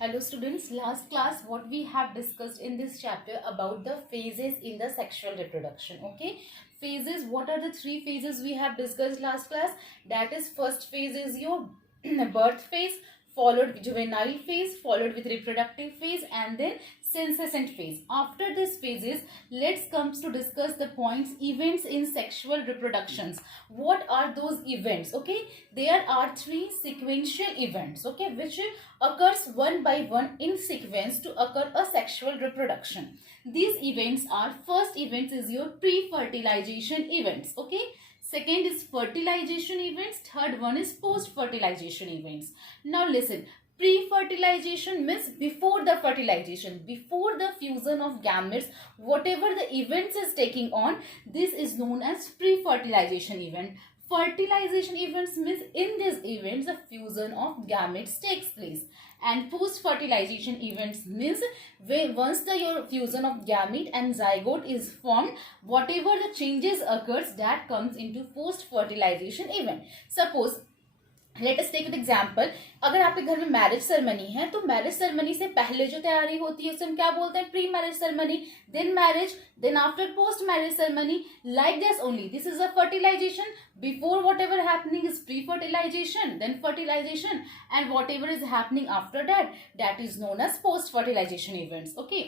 Hello students, last class what we have discussed in this chapter about the phases in the sexual reproduction. Okay, phases, what are the three phases we have discussed last class? That is, first phase is your birth phase, followed with juvenile phase, followed with reproductive phase, and then senescent phase. After this phases, let's comes to discuss the points events in sexual reproductions. What are those events? Okay, there are three sequential events, okay, which occurs one by one in sequence to occur a sexual reproduction. These events are, first event is your pre-fertilization events, okay, second is fertilization events, third one is post-fertilization events. Now listen, pre-fertilization means before the fertilization, before the fusion of gametes, whatever the events is taking on, this is known as pre-fertilization event. Fertilization events means in these events the fusion of gametes takes place, and post-fertilization events means once the your fusion of gamete and zygote is formed, whatever the changes occurs, that comes into post-fertilization event. Suppose let us take an example, अगर आपके घर में marriage ceremony है तो marriage ceremony से पहले जो तैयारी होती है उसे हम क्या बोलते हैं? Pre marriage ceremony, then marriage, then after post marriage ceremony, like this only. This is a fertilisation. Before whatever happening is pre fertilisation, then fertilisation, and whatever is happening after that is known as post fertilisation events. Okay,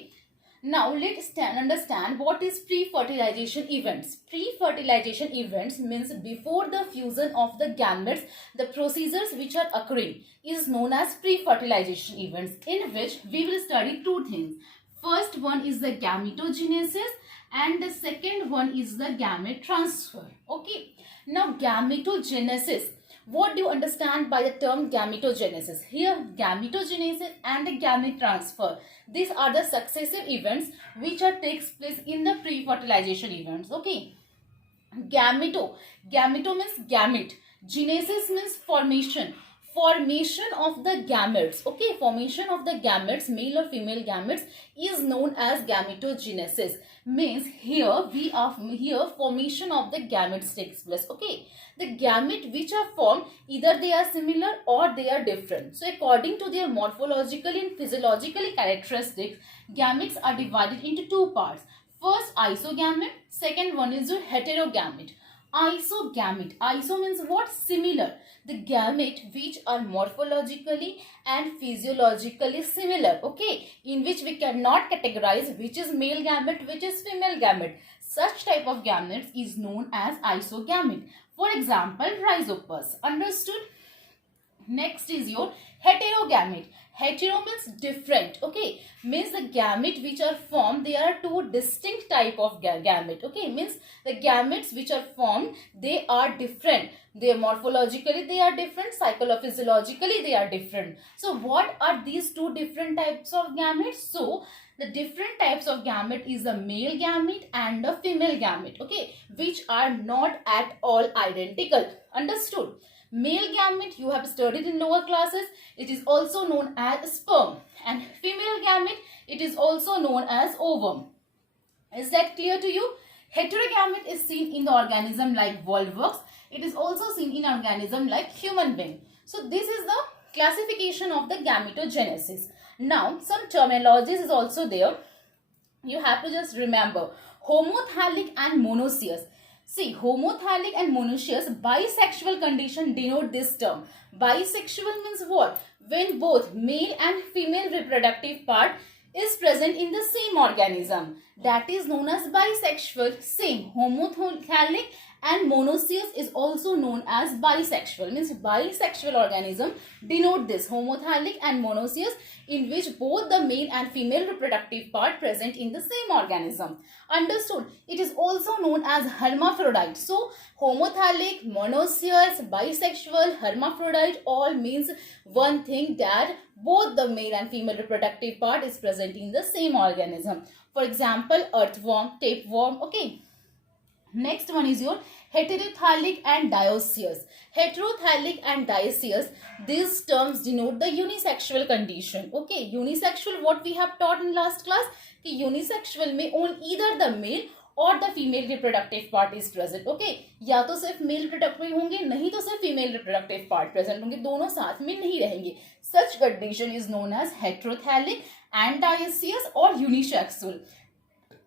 now let's understand what is pre-fertilization events. Pre-fertilization events means before the fusion of the gametes, the procedures which are occurring is known as pre-fertilization events, in which we will study two things. First one is the gametogenesis and the second one is the gamete transfer. Okay, now gametogenesis, what do you understand by the term gametogenesis? Here, gametogenesis and the gamete transfer, these are the successive events which are takes place in the pre-fertilization events. Okay, gameto means gamete, genesis means formation of the gametes. Okay, formation of the gametes, male or female gametes, is known as gametogenesis. Means here formation of the gametes takes place. Okay, the gamete which are formed, either they are similar or they are different. So according to their morphological and physiological characteristics, gametes are divided into two parts. First, isogamete, second one is your heterogamete. Isogamete, iso means what? Similar. The gamete which are morphologically and physiologically similar, okay, in which we cannot categorize which is male gamete, which is female gamete. Such type of gametes is known as isogamete. For example, rhizopus. Understood? Next is your heterogamete. Hetero means different. Okay, means the gamete which are formed, there are two distinct type of gamete. Okay, means the gametes which are formed, they are different. They are morphologically they are different, psychophysiologically they are different. So what are these two different types of gametes? So the different types of gamete is a male gamete and a female gamete. Okay, which are not at all identical. Understood? Male gamete you have studied in lower classes, it is also known as sperm, and female gamete, it is also known as ovum. Is that clear to you? Heterogamete is seen in the organism like volvox. It is also seen in organism like human being. So this is the classification of the gametogenesis. Now some terminologies is also there. You have to just remember homothallic and monoecious. See, homothallic and monoecious, bisexual condition denote this term. Bisexual means what? When both male and female reproductive part is present in the same organism. That is known as bisexual. Same, homothallic and monoecious is also known as bisexual. Means bisexual organism denote this, homothallic and monoecious, in which both the male and female reproductive part present in the same organism. Understood? It is also known as hermaphrodite. So homothallic, monoecious, bisexual, hermaphrodite all means one thing, that both the male and female reproductive part is present in the same organism. For example, earthworm, tapeworm. Okay. Next one is your heterothallic and dioecious. Heterothallic and dioecious, these terms denote the unisexual condition. Okay, unisexual, what we have taught in last class, कि unisexual में on either the male और the female reproductive part is present. Okay, या तो सिर्फ male reproductive होंगे, नहीं तो सिर्फ फीमेल रिप्रोडक्टिव पार्ट प्रेजेंट होंगे, दोनों साथ में नहीं रहेंगे. Such condition is known as heterothallic, dioecious or unisexual.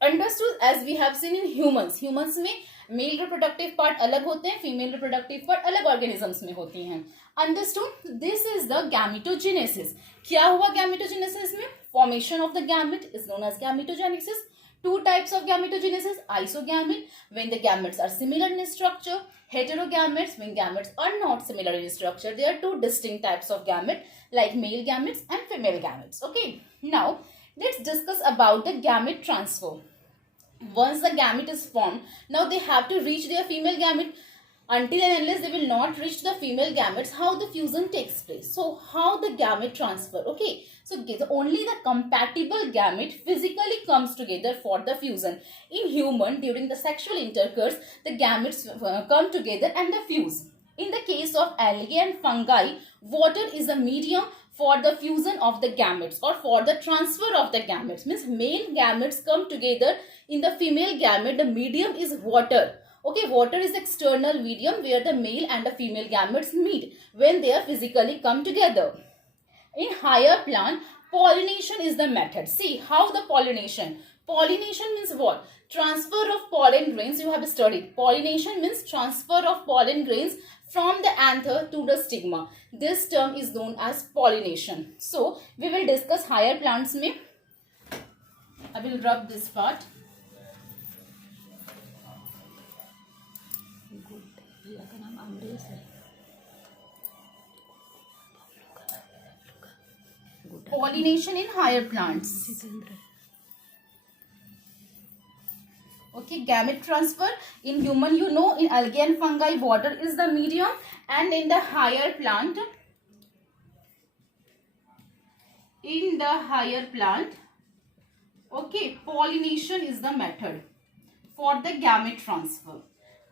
Understood? As we have seen in humans में मेल रिप्रोडक्टिव पार्ट अलग होते हैं, फीमेल रिप्रोडक्टिव पार्ट अलग ऑर्गेनिजम्स में होती हैं. Understood? This is the gametogenesis. क्या हुआ गैमेटोजेनेसिस में? Formation of the gamete is known as gametogenesis. Two types of gametogenesis: isogamete, when the gametes are similar in structure; heterogametes, when gametes are not similar in structure. There are two distinct types of gamete, like male gametes and female gametes. Okay, now let's discuss about the gamete transfer. Once the gamete is formed, now they have to reach their female gamete. Until and unless they will not reach the female gametes, how the fusion takes place? So how the gamete transfer? Okay, so only the compatible gamete physically comes together for the fusion. In human, during the sexual intercourse, the gametes come together and they fuse. In the case of algae and fungi, water is the medium for the fusion of the gametes or for the transfer of the gametes. Means male gametes come together in the female gamete. The medium is water. Okay, water is the external medium where the male and the female gametes meet when they are physically come together. In higher plant, pollination is the method. See how the pollination. Pollination means what? Transfer of pollen grains. You have studied. Pollination means transfer of pollen grains from the anther to the stigma. This term is known as pollination. So we will discuss higher plants में. I will rub this part. Pollination in higher plants. Okay, gamete transfer in human, you know, in algae and fungi, water is the medium, and in the higher plant, okay, pollination is the method for the gamete transfer.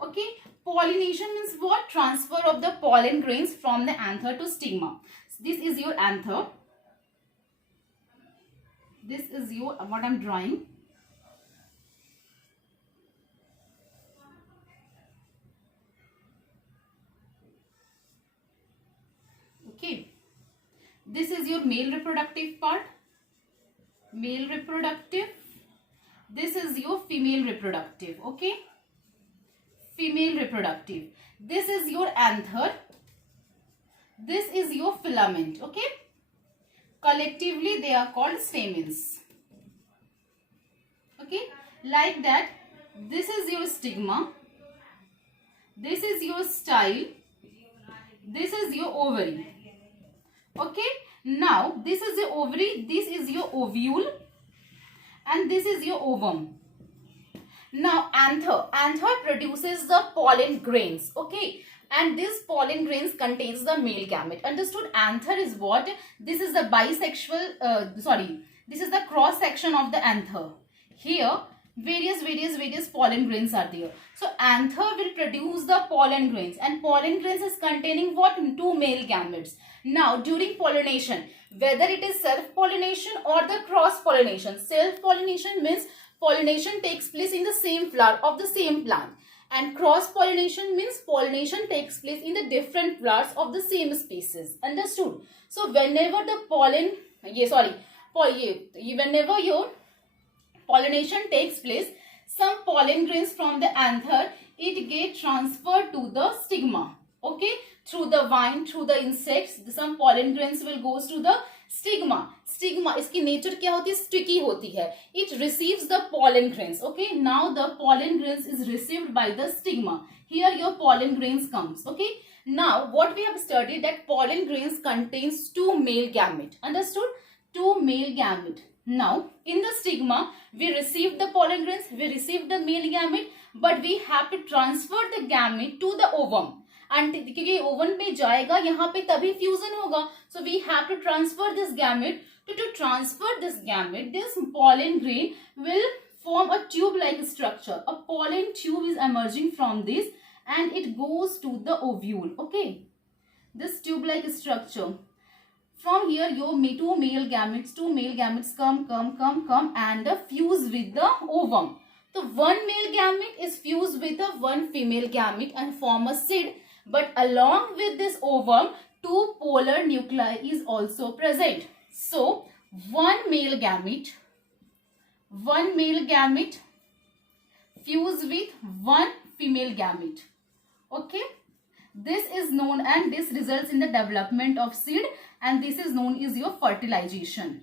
Okay, pollination means what? Transfer of the pollen grains from the anther to stigma. This is your anther. This is your what I'm drawing. Okay, this is your male reproductive part. Male reproductive. This is your female reproductive. Okay, female reproductive. This is your anther. This is your filament. Okay, collectively they are called stamens. Okay, like that. This is your stigma. This is your style. This is your ovary. Okay, now this is your ovary, this is your ovule, and this is your ovum. Now anther produces the pollen grains. Okay, and this pollen grains contains the male gamete. Understood? Anther is what? This is the bisexual, this is the cross section of the anther. Here various pollen grains are there. So anther will produce the pollen grains, and pollen grains is containing what? Two male gametes. Now during pollination, whether it is self-pollination or the cross-pollination. Self-pollination means pollination takes place in the same flower of the same plant, and cross-pollination means pollination takes place in the different flowers of the same species. Understood? So whenever the whenever your pollination takes place, some pollen grains from the anther, it get transferred to the stigma. Okay, through the vine, through the insects, some pollen grains will goes to the stigma. Stigma, इसकी nature क्या होती है? Sticky होती है. It receives the pollen grains. Okay, now the pollen grains is received by the stigma. Here your pollen grains comes. Okay, now what we have studied, that pollen grains contains two male gamete. Understood? Two male gamete. Now in the stigma we receive the pollen grains, we receive the male gamete, but we have to transfer the gamete to the ovum. And क्योंकि oven पे जाएगा, यहाँ पे तभी fusion होगा. So we have to transfer this gamete. To transfer this gamete, this pollen grain will form a tube-like structure. A pollen tube is emerging from this, and it goes to the ovule. Okay, this tube-like structure. From here, your two male gametes come and fuse with the ovum. So one male gamete is fused with one female gamete and form a seed. But along with this ovum, two polar nuclei is also present. So one male gamete fuse with one female gamete. Okay, this is known, and this results in the development of seed, and this is known as your fertilization,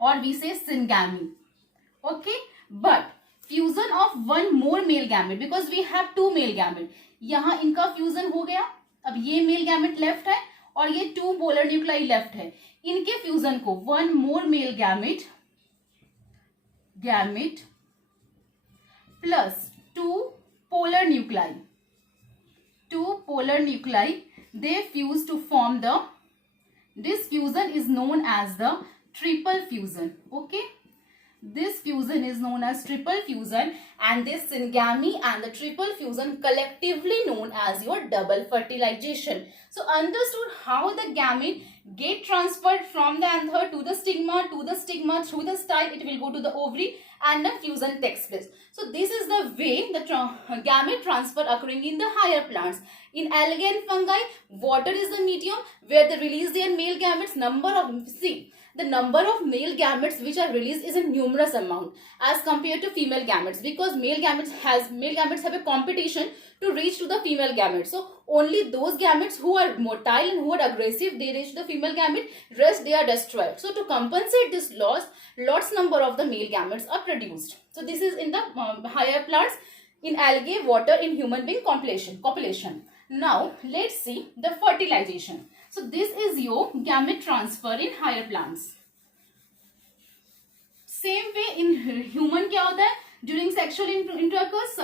or we say syngamy. Okay, but fusion of one more male gamete, because we have two male gamete, यहाँ इनका fusion हो गया, अब ये male gamete left है और ये two polar nuclei left है, इनके फ्यूजन को one more male gamete plus two polar nuclei they fuse to form this fusion is known as the triple fusion. Okay, this fusion is known as triple fusion, and this syngamy and the triple fusion collectively known as your double fertilization. So understood how the gamete get transferred from the anther to the stigma, through the style it will go to the ovary, and the fusion takes place. So this is the way the gamete transfer occurring in the higher plants. In algae and fungi, water is the medium where they release their male gametes. The number of male gametes which are released is a numerous amount as compared to female gametes, because male gametes have a competition to reach to the female gametes. So only those gametes who are motile and who are aggressive, they reach the female gamete, rest they are destroyed. So to compensate this loss, lots number of the male gametes are produced. So this is in the higher plants, in algae, water, in human being copulation. Now let's see the fertilization. So this is your gamete transfer in higher plants. Same way in human क्या होता है? During sexual intercourse,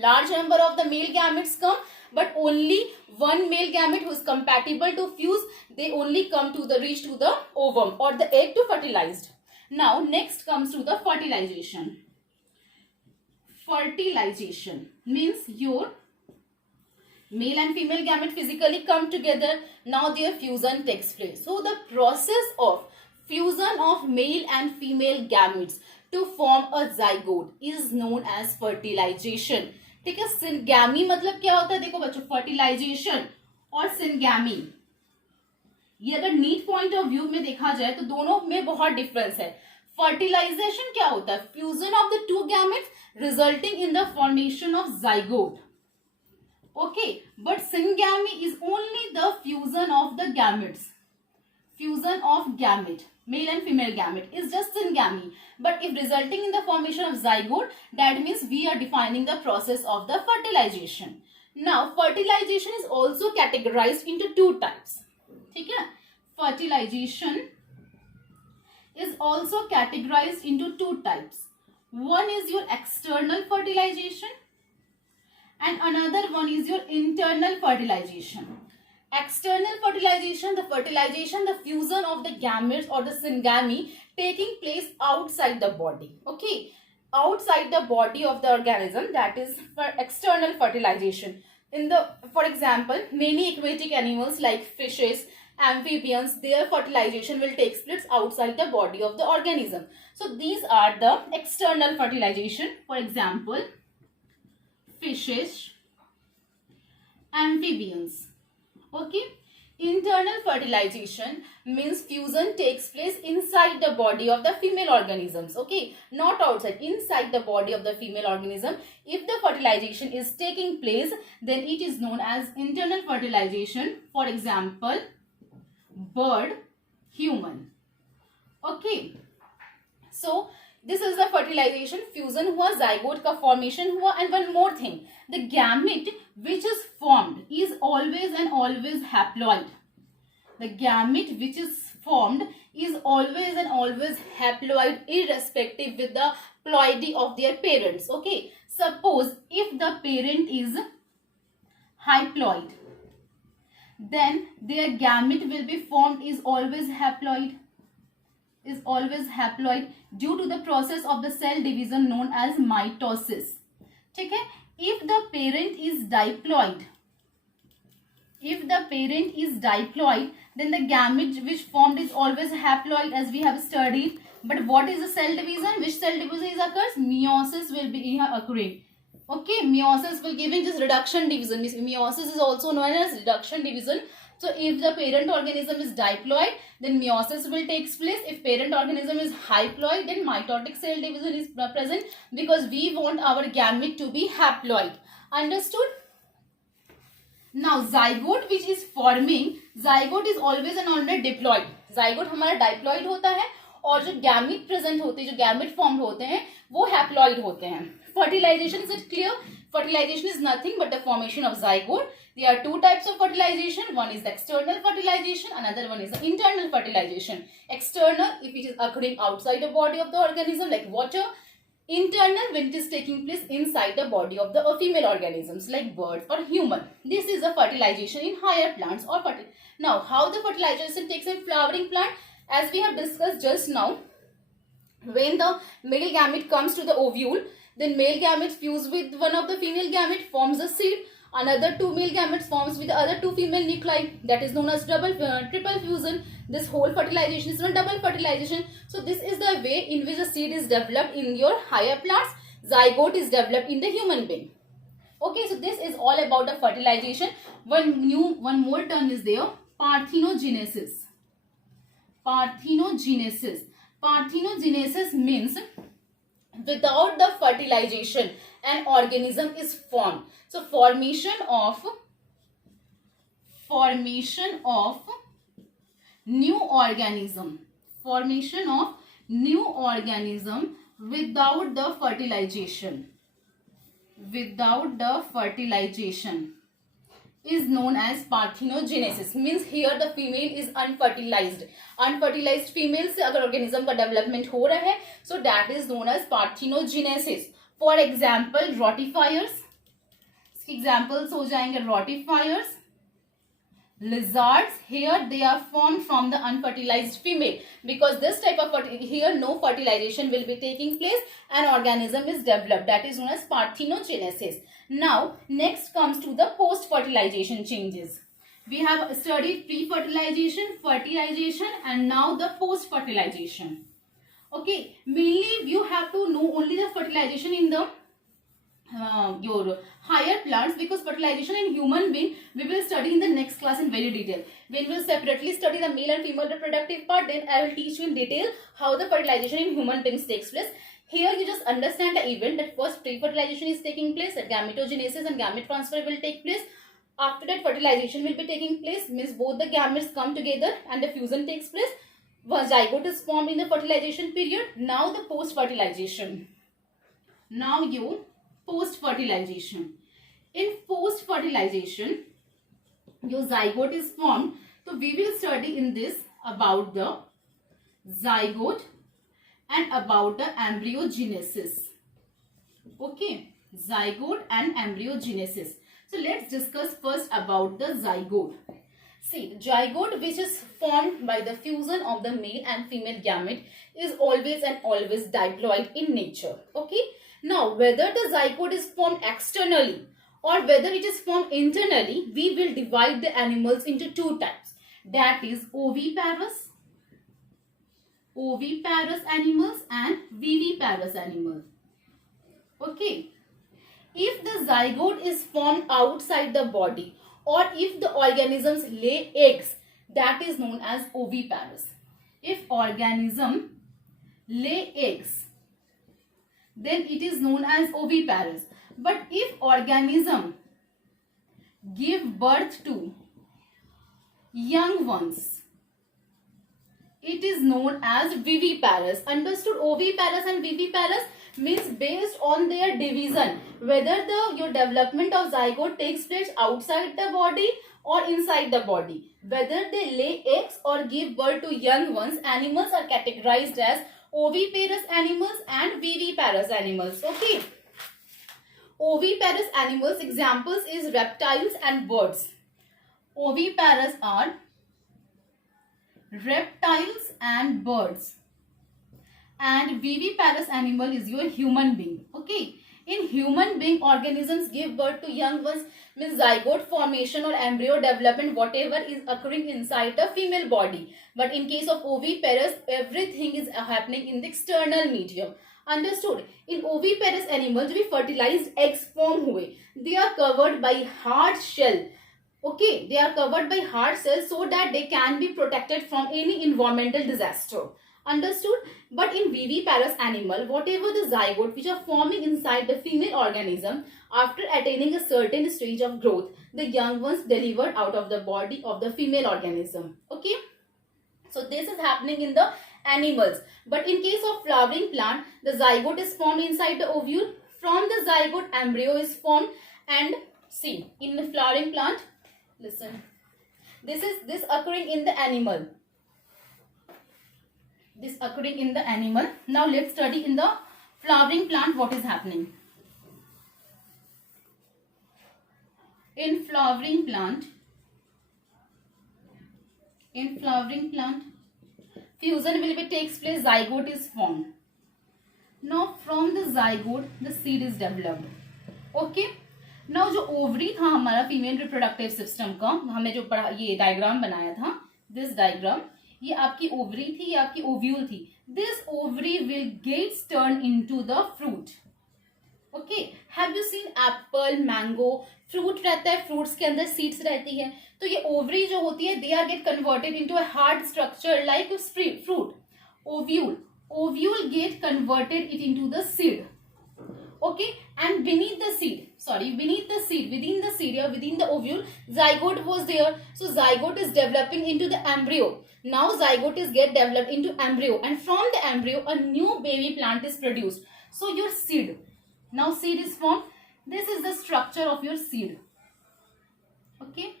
large number of the male gametes come, but only one male gamete who is compatible to fuse, they only come to the reach to the ovum or the egg to fertilized. Now next comes to the fertilization. Fertilization means your male and female gamete physically come together. Now their fusion takes place. So the process of fusion of male and female gametes to form a zygote is known as fertilization. ठीक है, syngamy मतलब क्या होता है? देखो बच्चों, fertilization और syngamy, ये अगर नीट पॉइंट ऑफ व्यू में देखा जाए तो दोनों में बहुत डिफरेंस है. फर्टिलाइजेशन क्या होता है? Fusion of the two gametes resulting in the formation of zygote. Okay, but syngamy is only the fusion of the gametes. Fusion of gamete, male and female gamete, is just syngamy. But if resulting in the formation of zygote, that means we are defining the process of the fertilization. Now, fertilization is also categorized into two types. ठीक है? Fertilization is also categorized into two types. One is your external fertilization, and another one is your internal fertilization. External fertilization, the fusion of the gametes or the syngamy taking place outside the body. Okay, outside the body of the organism, that is for external fertilization. For example, many aquatic animals like fishes, amphibians, their fertilization will take place outside the body of the organism. So these are the external fertilization. For example, fishes, amphibians. Okay, internal fertilization means fusion takes place inside the body of the female organisms. Okay, not outside, inside the body of the female organism. If the fertilization is taking place, then it is known as internal fertilization. For example, bird, human. Okay, so this is the fertilization, fusion हुआ, zygote का formation हुआ. And one more thing, the gamete which is formed is always and always haploid. The gamete which is formed is always and always haploid, irrespective with the ploidy of their parents. Okay, suppose if the parent is haploid, then their gamete will be formed is always haploid. Due to the process of the cell division known as mitosis. ठीक है, if the parent is diploid, then the gamete which formed is always haploid, as we have studied. But what is the cell division? Which cell division occurs? Meiosis will be occurring. Okay, meiosis will give in just reduction division. Meiosis is also known as reduction division. So if the parent organism is diploid, then meiosis will take place. If parent organism is haploid, then mitotic cell division is present, because we want our gamete to be haploid. Understood? Now zygote which is forming, zygote is always and always diploid. zygote हमारा diploid होता है, और जो gamete present होते हैं, जो gamete form होते हैं, वो हैप्लॉइड होते हैं. Fertilisation, is it clear? Fertilization is nothing but the formation of zygote. There are two types of fertilization. One is the external fertilization, another one is the internal fertilization. External, if it is occurring outside the body of the organism, like water. Internal, when it is taking place inside the body of the female organisms, like birds or human. This is the fertilization in higher plants or Now, how the fertilization takes in flowering plant? As we have discussed just now, when the male gamete comes to the ovule, then male gamete fuse with one of the female gamete, forms a seed. Another two male gametes forms with the other two female nuclei. That is known as triple fusion. This whole fertilization is not double fertilization. So this is the way in which the seed is developed in your higher plants. Zygote is developed in the human being. Okay, so this is all about the fertilization. One more term is there, parthenogenesis. Parthenogenesis. Parthenogenesis means without the fertilization, an organism is formed. So formation of new organism. Formation of new organism without the fertilization. Without the fertilization is known as parthenogenesis. Means here the female is unfertilized. Unfertilized female से अगर organism का development हो रहा है, so that is known as parthenogenesis. For example, rotifiers. Examples हो जाएंगे rotifiers, lizards. Here they are formed from the unfertilized female, because this type of here no fertilization will be taking place. An organism is developed. That is known as parthenogenesis. Now next comes to the post-fertilization changes. We have studied pre-fertilization, fertilization, and now the post-fertilization. Okay, mainly you have to know only the fertilization in the your higher plants, because fertilization in human being we will study in the next class in very detail. When we will separately study the male and female reproductive part, then I will teach you in detail how the fertilization in human beings takes place. Here you just understand the event that first pre-fertilization is taking place, that gametogenesis and gamete transfer will take place. After that fertilization will be taking place, means both the gametes come together and the fusion takes place. Zygote is formed in the fertilization period. Now the post-fertilization. Now you post-fertilization. In post-fertilization, your zygote is formed. So we will study in this about the zygote and about the embryogenesis. Okay, zygote and embryogenesis. So let's discuss first about the zygote. See, zygote which is formed by the fusion of the male and female gamete is always and always diploid in nature. Okay. Now, whether the zygote is formed externally or whether it is formed internally, we will divide the animals into two types. That is oviparous animals and viviparous animals. Okay. If the zygote is formed outside the body or if the organisms lay eggs, that is known as oviparous. If organism lay eggs, then it is known as oviparous. But if organism give birth to young ones, it is known as viviparous. Understood? Oviparous and viviparous means based on their division, whether your development of zygote takes place outside the body or inside the body, whether they lay eggs or give birth to young ones, animals are categorized as oviparous animals and viviparous animals. Okay. Oviparous animals, examples is reptiles and birds. Oviparous are reptiles and birds. And viviparous animal is your human being. Okay. In human being, organisms give birth to young ones, means zygote formation or embryo development, whatever is occurring inside the female body. But in case of oviparous, everything is happening in the external medium. Understood. In oviparous animal जो भी fertilised eggs form हुए, they are covered by hard shell. Okay, they are covered by hard cells so that they can be protected from any environmental disaster. Understood? But in viviparous animal, whatever the zygote which are forming inside the female organism, after attaining a certain stage of growth, the young ones delivered out of the body of the female organism. Okay? So this is happening in the animals. But in case of flowering plant, the zygote is formed inside the ovule. From the zygote, embryo is formed. And see, in the flowering plant, listen, this occurring in the animal. This occurring in the animal. Now let's study in the flowering plant what is happening. In flowering plant, fusion will be takes place, zygote is formed. Now from the zygote, the seed is developed. Okay. Now जो ovary था हमारा female reproductive system का, हमने जो पढ़ा, ये diagram बनाया था, दिस डायग्राम, ये आपकी ओवरी थी, ये आपकी ओव्यूल थी. This ovary will gets turn into the fruit. Okay, have you seen apple, mango, fruit रहता है, फ्रूट्स के अंदर सीड्स रहती है. तो ये ओवरी जो होती है, they are get converted into a hard structure like fruit. Ovule get converted it into the seed. Okay, and within the seed, yeah, within the ovule, zygote was there. So zygote is developing into the embryo. Now zygote is get developed into embryo, and from the embryo a new baby plant is produced. So your seed, now seed is formed. This is the structure of your seed. Okay,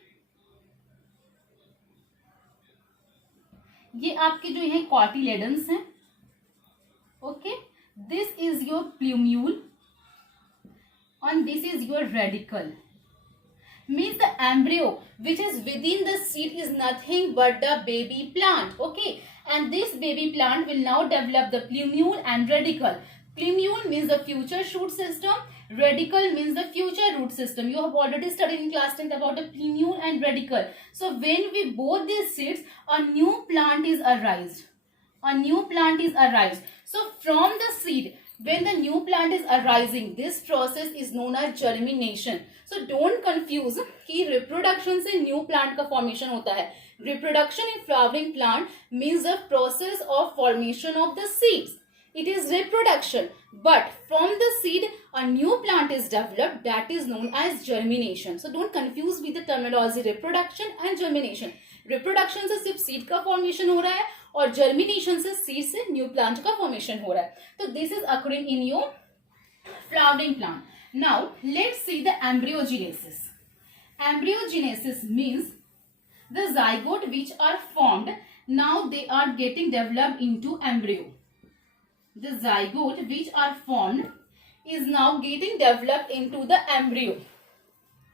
ये आपके जो है cotyledons हैं. Okay, this is your plumule. And this is your radicle. Means the embryo which is within the seed is nothing but the baby plant. Okay, and this baby plant will now develop the plumule and radicle. Plumule means the future shoot system. Radicle means the future root system. You have already studied in class 10th about the plumule and radicle. So when we both these seeds, a new plant is arised. So from the seed, when the new plant is arising, this process is known as germination. So don't confuse कि reproduction से new plant का formation होता है. Reproduction in flowering plant means the process of formation of the seeds. It is reproduction. But from the seed, a new plant is developed, that is known as germination. So don't confuse with the terminology reproduction and germination. Reproduction से सिर्फ seed का formation हो रहा है, और germination से seed से new plant का फॉर्मेशन हो रहा है. तो this is occurring in your flowering plant. Now let's see the embryogenesis. Embryogenesis means the zygote which are formed, now they are getting developed into embryo. The zygote which are formed is now getting developed into the embryo.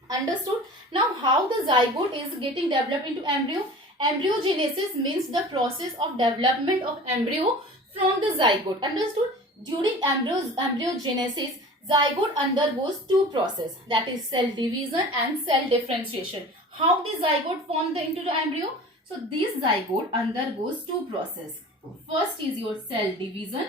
Understood? Now how the zygote is getting developed into embryo? Embryogenesis means the process of development of embryo from the zygote. Understood? During embryogenesis, zygote undergoes two processes, that is cell division and cell differentiation. How the zygote form into the embryo? So this zygote undergoes two processes. First is your cell division.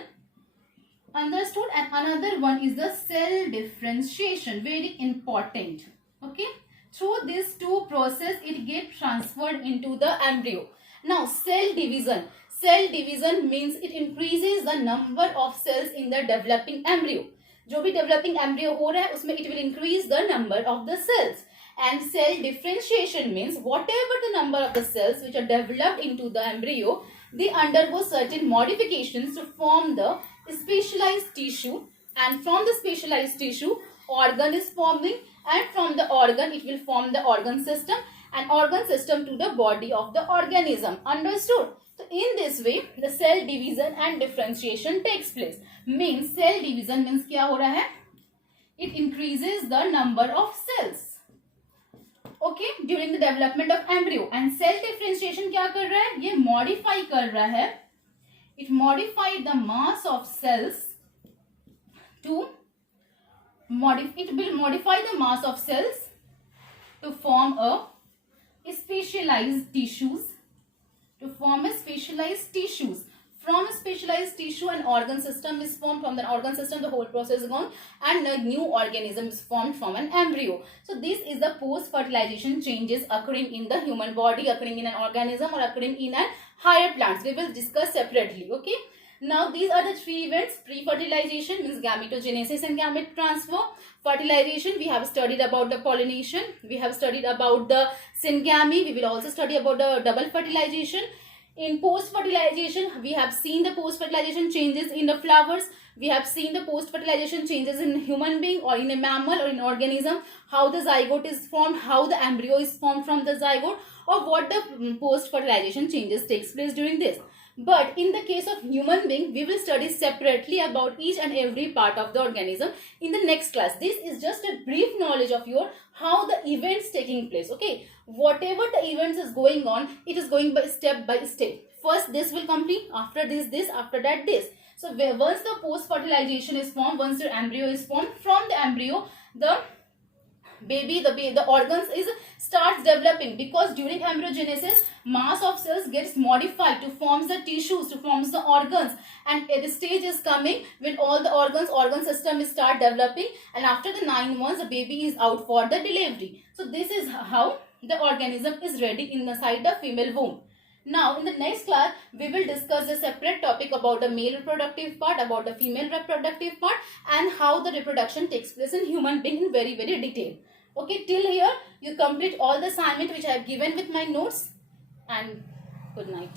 Understood? And another one is the cell differentiation. Very important. Okay? Through these two processes, it gets transferred into the embryo. Now, cell division. Cell division means it increases the number of cells in the developing embryo. जो भी developing embryo हो रहा है, उसमें it will increase the number of the cells. And cell differentiation means whatever the number of the cells which are developed into the embryo, they undergo certain modifications to form the specialized tissue. And from the specialized tissue, organ is forming. And from the organ, it will form the organ system, and organ system to the body of the organism. Understood? So in this way, the cell division and differentiation takes place. Means cell division means क्या हो रहा है? It increases the number of cells. Okay, during the development of embryo. And cell differentiation क्या कर रहा है? ये modify कर रहा है. It modified the mass of cells to it will modify the mass of cells to form a specialized tissues From specialized tissue and organ system is formed. From the organ system, the whole process is gone, and a new organism is formed from an embryo. So this is the post-fertilization changes occurring in the human body, occurring in an organism, or occurring in an higher plants. We will discuss separately. Okay. Now these are the three events. Pre-fertilization means gametogenesis and gamete transfer. Fertilization, we have studied about the pollination. We have studied about the syngamy. We will also study about the double fertilization. In post-fertilization, we have seen the post-fertilization changes in the flowers. We have seen the post-fertilization changes in human being or in a mammal or in organism. How the zygote is formed, how the embryo is formed from the zygote, or what the post-fertilization changes takes place during this. But in the case of human being, we will study separately about each and every part of the organism in the next class. This is just a brief knowledge of your how the events taking place. Okay, whatever the events is going on, it is going by step. First this will complete, after this, after that this. So once the post fertilization is formed, once the embryo is formed, from the embryo the the organs is starts developing, because during embryogenesis mass of cells gets modified to form the tissues, to form the organs, and the stage is coming when all the organ system is start developing, and after the 9 months the baby is out for the delivery. So this is how the organism is ready inside the female womb. Now in the next class we will discuss a separate topic about the male reproductive part, about the female reproductive part, and how the reproduction takes place in human being in very detail. Okay, till here you complete all the assignment which I have given with my notes, and good night.